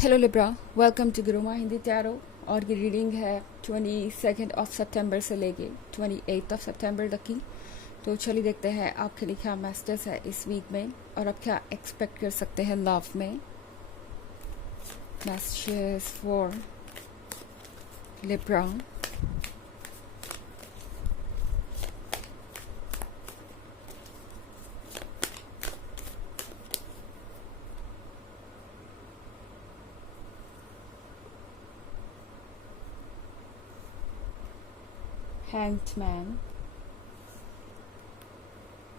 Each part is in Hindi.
Hello Libra, welcome to Guruma Hindi tarot. और ये रीडिंग है 22 सितंबर से लेके 28 सितंबर तक की। तो चलिए देखते हैं आपके लिए क्या मैसेजेस है इस वीक में और आप क्या एक्सपेक्ट कर सकते हैं लव में। Messages for Libra. Hanged Man,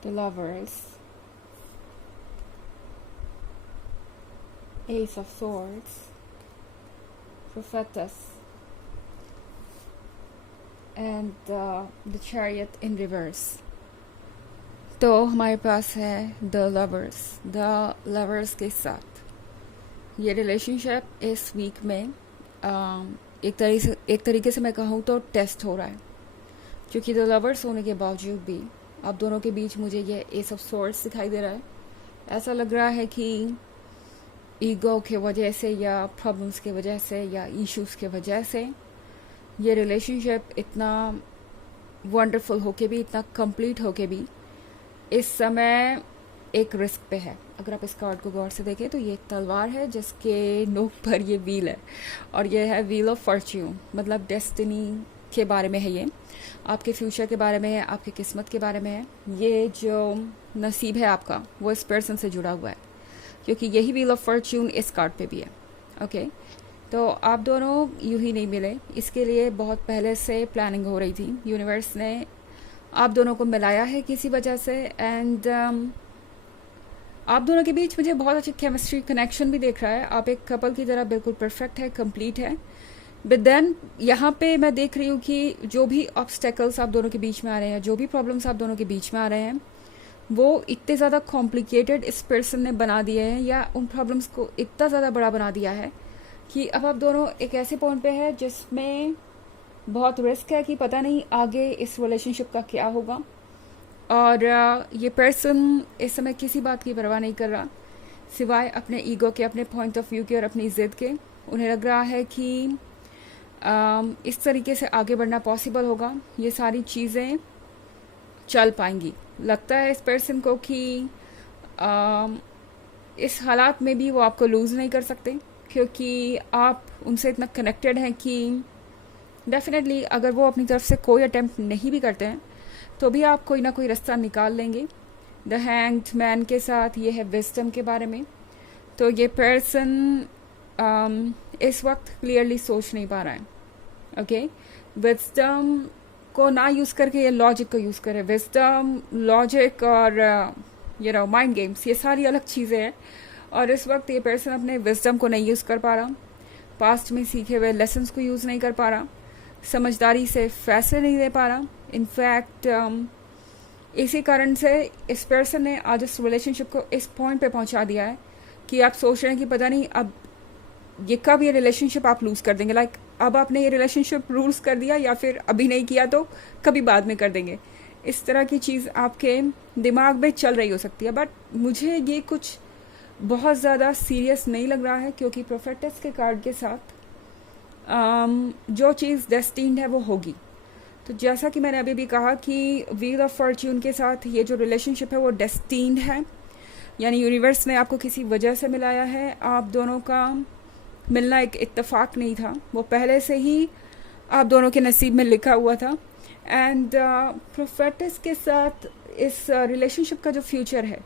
The Lovers, Ace of Swords, Prophetess, and the Chariot in reverse. तो हमारे पास है द लवर्स के साथ ये रिलेशनशिप इस वीक में एक तरीके से मैं कहूँ तो टेस्ट हो रहा है, क्योंकि द लवर्स होने के बावजूद भी आप दोनों के बीच मुझे ये एस ऑफ सोर्ड्स दिखाई दे रहा है। ऐसा लग रहा है कि ईगो के वजह से या प्रॉब्लम्स के वजह से या इश्यूज के वजह से ये रिलेशनशिप इतना वंडरफुल होके भी, इतना कंप्लीट होके भी इस समय एक रिस्क पे है। अगर आप इस कार्ड को गौर से देखें तो ये एक तलवार है जिसके नोक पर ये व्हील है और ये है व्हील ऑफ फॉर्च्यून, मतलब डेस्टिनी के बारे में है। ये आपके फ्यूचर के बारे में है, आपकी किस्मत के बारे में है। ये जो नसीब है आपका वो इस पर्सन से जुड़ा हुआ है, क्योंकि यही व्हील ऑफ फॉर्च्यून इस कार्ड पे भी है। ओके, तो आप दोनों यूं ही नहीं मिले, इसके लिए बहुत पहले से प्लानिंग हो रही थी। यूनिवर्स ने आप दोनों को मिलाया है किसी वजह से, एंड आप दोनों के बीच मुझे बहुत अच्छी केमिस्ट्री कनेक्शन भी देख रहा है। आप एक कपल की तरह बिल्कुल परफेक्ट है, कंप्लीट है। बट देन यहाँ पे मैं देख रही हूँ कि जो भी ऑब्स्टेकल्स आप दोनों के बीच में आ रहे हैं, जो भी प्रॉब्लम्स आप दोनों के बीच में आ रहे हैं, वो इतने ज़्यादा कॉम्प्लिकेटेड इस पर्सन ने बना दिए हैं या उन प्रॉब्लम्स को इतना ज़्यादा बड़ा बना दिया है कि अब आप दोनों एक ऐसे पॉइंट पे है जिसमें बहुत रिस्क है कि पता नहीं आगे इस रिलेशनशिप का क्या होगा। और ये पर्सन इस समय किसी बात की परवाह नहीं कर रहा सिवाय अपने ईगो के, अपने पॉइंट ऑफ व्यू के और अपनी ज़िद के। उन्हें लग रहा है कि इस तरीके से आगे बढ़ना पॉसिबल होगा, ये सारी चीज़ें चल पाएंगी। लगता है इस पर्सन को कि इस हालात में भी वो आपको लूज़ नहीं कर सकते, क्योंकि आप उनसे इतना कनेक्टेड हैं कि डेफिनेटली अगर वो अपनी तरफ से कोई अटेम्प्ट नहीं भी करते हैं तो भी आप कोई ना कोई रास्ता निकाल लेंगे। द हैंग्ड मैन के साथ ये है विजडम के बारे में। तो ये पर्सन इस वक्त क्लियरली सोच नहीं पा रहा है। ओके, विजडम को ना यूज़ करके ये लॉजिक को यूज़ करे। विजडम, लॉजिक और माइंड गेम्स, ये सारी अलग चीज़ें हैं और इस वक्त ये पर्सन अपने विजडम को नहीं यूज़ कर पा रहा, पास्ट में सीखे हुए लेसन्स को यूज़ नहीं कर पा रहा, समझदारी से फैसले नहीं ले पा रहा। इनफैक्ट इसी कारण से इस पर्सन ने आज इस रिलेशनशिप को इस पॉइंट पे पहुंचा दिया है कि आप सोच रहे हैं कि पता नहीं अब ये कब ये रिलेशनशिप आप लूज़ कर देंगे। लाइक अब आपने ये रिलेशनशिप लूज़ कर दिया या फिर अभी नहीं किया तो कभी बाद में कर देंगे। इस तरह की चीज़ आपके दिमाग में चल रही हो सकती है, बट मुझे ये कुछ बहुत ज़्यादा सीरियस नहीं लग रहा है, क्योंकि प्रोफेटस के कार्ड के साथ जो चीज़ डेस्टिन्ड है वो होगी। तो जैसा कि मैंने अभी भी कहा कि व्हील ऑफ फॉर्च्यून के साथ ये जो रिलेशनशिप है वो डेस्टिन्ड है, यानी यूनिवर्स ने आपको किसी वजह से मिलाया है। आप दोनों का मिलना एक इत्तेफाक नहीं था, वो पहले से ही आप दोनों के नसीब में लिखा हुआ था। एंड प्रोफेटस के साथ इस रिलेशनशिप का जो फ्यूचर है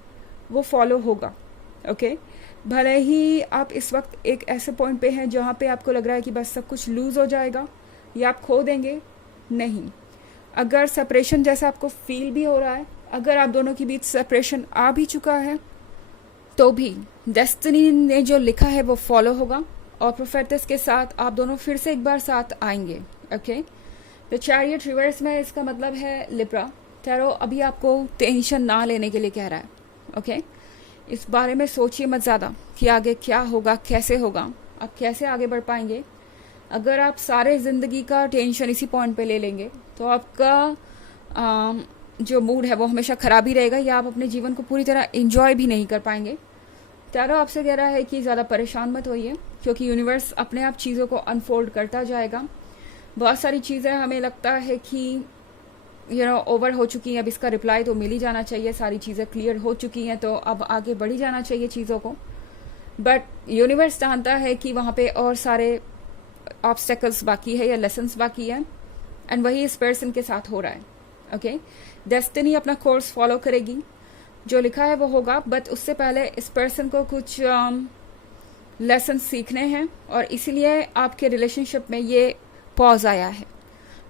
वो फॉलो होगा। ओके, भले ही आप इस वक्त एक ऐसे पॉइंट पे हैं जहाँ पे आपको लग रहा है कि बस सब कुछ लूज़ हो जाएगा या आप खो देंगे, नहीं। अगर सेपरेशन जैसा आपको फील भी हो रहा है, अगर आप दोनों के बीच सेपरेशन आ भी चुका है, तो भी डेस्टिनी ने जो लिखा है वो फॉलो होगा और प्रोफेटस के साथ आप दोनों फिर से एक बार साथ आएंगे। ओके, तो चैरियट रिवर्स में इसका मतलब है लिब्रा टैरो अभी आपको टेंशन ना लेने के लिए कह रहा है। ओके, इस बारे में सोचिए मत ज़्यादा कि आगे क्या होगा, कैसे होगा, आप कैसे आगे बढ़ पाएंगे। अगर आप सारे ज़िंदगी का टेंशन इसी पॉइंट पे ले लेंगे तो आपका जो मूड है वो हमेशा ख़राब ही रहेगा, या आप अपने जीवन को पूरी तरह एंजॉय भी नहीं कर पाएंगे। टैरो आपसे कह रहा है कि ज़्यादा परेशान मत होइए, क्योंकि यूनिवर्स अपने आप चीज़ों को अनफोल्ड करता जाएगा। बहुत सारी चीज़ें हमें लगता है कि ओवर हो चुकी हैं, अब इसका रिप्लाई तो मिल ही जाना चाहिए, सारी चीज़ें क्लियर हो चुकी हैं तो अब आगे बढ़ ही जाना चाहिए चीज़ों को। बट यूनिवर्स जानता है कि वहाँ पे और सारे ऑब्स्टेकल्स बाकी है या लेसन्स बाकी है, एंड वही इस पर्सन के साथ हो रहा है। ओके, डेस्टिनी अपना कोर्स फॉलो करेगी, जो लिखा है वो होगा, बट उससे पहले इस पर्सन को कुछ लेसन सीखने हैं, और इसीलिए आपके रिलेशनशिप में ये पॉज आया है।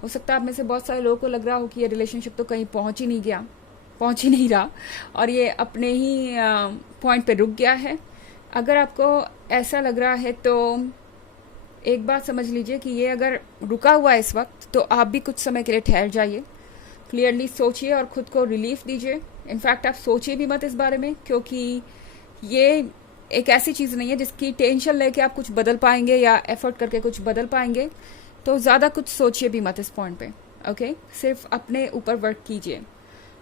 हो सकता है आप में से बहुत सारे लोगों को लग रहा हो कि ये रिलेशनशिप तो कहीं पहुंच ही नहीं गया, पहुंच ही नहीं रहा, और ये अपने ही पॉइंट पे रुक गया है। अगर आपको ऐसा लग रहा है तो एक बात समझ लीजिए कि ये अगर रुका हुआ है इस वक्त, तो आप भी कुछ समय के लिए ठहर जाइए, क्लियरली सोचिए और खुद को रिलीफ दीजिए। इनफैक्ट आप सोचिए भी मत इस बारे में, क्योंकि ये एक ऐसी चीज़ नहीं है जिसकी टेंशन लेके आप कुछ बदल पाएंगे या एफर्ट करके कुछ बदल पाएंगे। तो ज़्यादा कुछ सोचिए भी मत इस पॉइंट पे। ओके, सिर्फ अपने ऊपर वर्क कीजिए।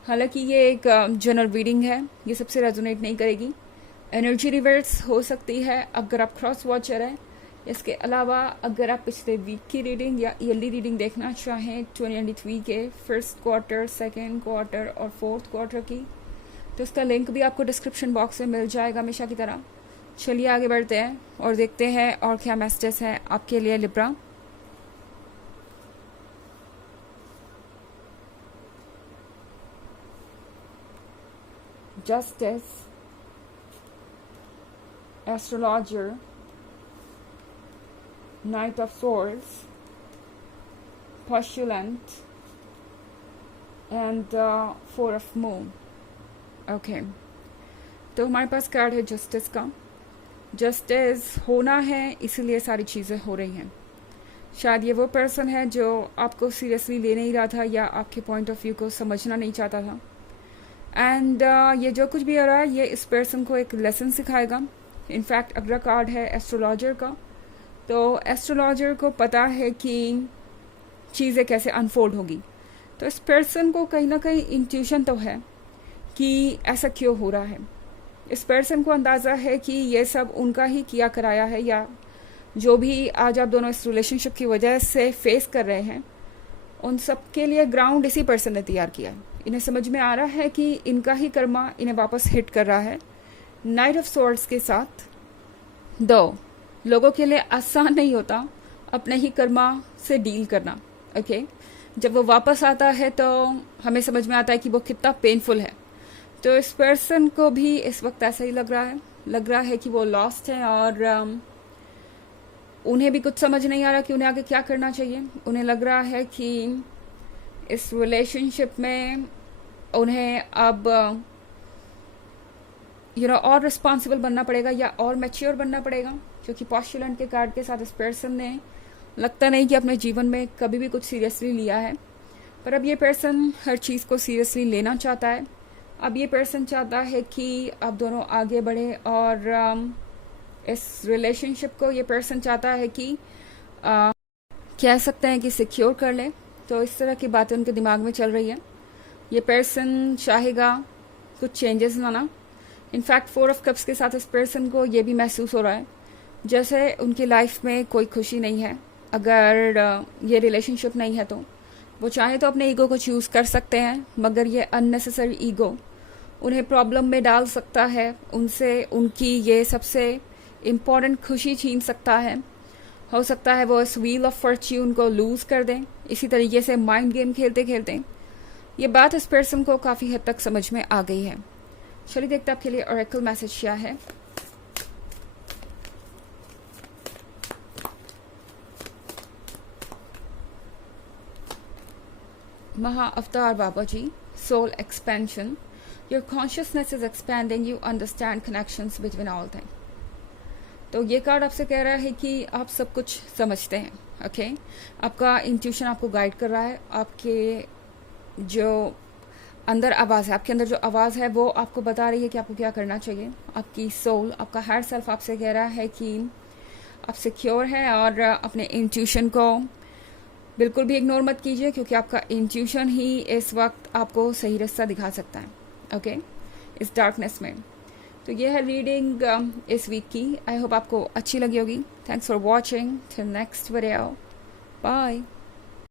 हालांकि ये एक जनरल रीडिंग है, ये सबसे रेजोनेट नहीं करेगी। एनर्जी रिवर्स हो सकती है अगर आप क्रॉस वॉचर हैं। इसके अलावा अगर आप पिछले वीक की रीडिंग या ईयरली रीडिंग देखना चाहें 2023 के फर्स्ट क्वार्टर, सेकेंड क्वार्टर और फोर्थ क्वार्टर की, तो उसका लिंक भी आपको डिस्क्रिप्शन बॉक्स में मिल जाएगा हमेशा की तरह। चलिए आगे बढ़ते हैं और देखते हैं और क्या मैसेजेस हैं आपके लिए Libra. Justice, Astrologer, Knight of Swords, Postulant, and Four of Moon. Okay, तो हमारे पास कार्ड है जस्टिस का। जस्टिस होना है, इसीलिए सारी चीज़ें हो रही हैं। शायद ये वो पर्सन है जो आपको सीरियसली ले नहीं रहा था या आपके पॉइंट ऑफ व्यू को समझना नहीं चाहता था, एंड ये जो कुछ भी हो रहा है ये इस पर्सन को एक लेसन सिखाएगा। इनफैक्ट अगला कार्ड है एस्ट्रोलॉजर का। तो एस्ट्रोलॉजर को पता है कि चीज़ें कैसे अनफोल्ड होगी, तो इस पर्सन को कहीं ना कहीं इंट्यूशन तो है कि ऐसा क्यों हो रहा है। इस पर्सन को अंदाज़ा है कि ये सब उनका ही किया कराया है, या जो भी आज आप दोनों इस रिलेशनशिप की वजह से फेस कर रहे हैं उन सब के लिए ग्राउंड इसी पर्सन ने तैयार किया है। इन्हें समझ में आ रहा है कि इनका ही कर्मा इन्हें वापस हिट कर रहा है। नाइट ऑफ सोर्ड्स के साथ दो लोगों के लिए आसान नहीं होता अपने ही कर्मा से डील करना। ओके, जब वो वापस आता है तो हमें समझ में आता है कि वो कितना पेनफुल है। तो इस पर्सन को भी इस वक्त ऐसा ही लग रहा है कि वो लॉस्ट है, और उन्हें भी कुछ समझ नहीं आ रहा कि उन्हें आगे क्या करना चाहिए। उन्हें लग रहा है कि इस रिलेशनशिप में उन्हें अब और रिस्पॉन्सिबल बनना पड़ेगा या और मैच्योर बनना पड़ेगा, क्योंकि पॉस्टुलेंट के कार्ड के साथ इस पर्सन ने लगता नहीं कि अपने जीवन में कभी भी कुछ सीरियसली लिया है, पर अब ये पर्सन हर चीज़ को सीरियसली लेना चाहता है। अब ये पर्सन चाहता है कि आप दोनों आगे बढ़े, और इस रिलेशनशिप को ये पर्सन चाहता है कि कह सकते हैं कि सिक्योर कर ले। तो इस तरह की बातें उनके दिमाग में चल रही है। ये पर्सन चाहेगा कुछ चेंजेस लाना। इनफैक्ट फोर ऑफ कप्स के साथ इस पर्सन को ये भी महसूस हो रहा है जैसे उनकी लाइफ में कोई खुशी नहीं है। अगर ये रिलेशनशिप नहीं है तो वो चाहे तो अपने ईगो को चूज़ कर सकते हैं, मगर ये अननेसेसरी ईगो उन्हें प्रॉब्लम में डाल सकता है, उनसे उनकी ये सबसे इम्पॉर्टेंट खुशी छीन सकता है। हो सकता है वो इस व्हील ऑफ फॉर्च्यून को लूज़ कर दें। इसी तरीके से माइंड गेम खेलते खेलते ये बात इस पर्सन को काफ़ी हद तक समझ में आ गई है। चलिए देखते हैं आपके लिए ओरेकल मैसेज क्या है। Maha Avatar Baba ji, soul expansion, your consciousness is expanding, you understand connections between all thing. तो ये कार्ड आपसे कह रहा है कि आप सब कुछ समझते हैं। ओके, आपका इंट्यूशन आपको गाइड कर रहा है। आपके जो अंदर आवाज़ है, आपके अंदर जो आवाज़ है वो आपको बता रही है कि आपको क्या करना चाहिए। आपकी सोल, आपका हायर सेल्फ आपसे कह रहा है कि आप सिक्योर हैं और अपने इंट्यूशन को बिल्कुल भी इग्नोर मत कीजिए, क्योंकि आपका इंट्यूशन ही इस वक्त आपको सही रास्ता दिखा सकता है। ओके, इस डार्कनेस में तो ये है रीडिंग इस वीक की। आई होप आपको अच्छी लगी होगी। Thanks for watching. Till next video, bye.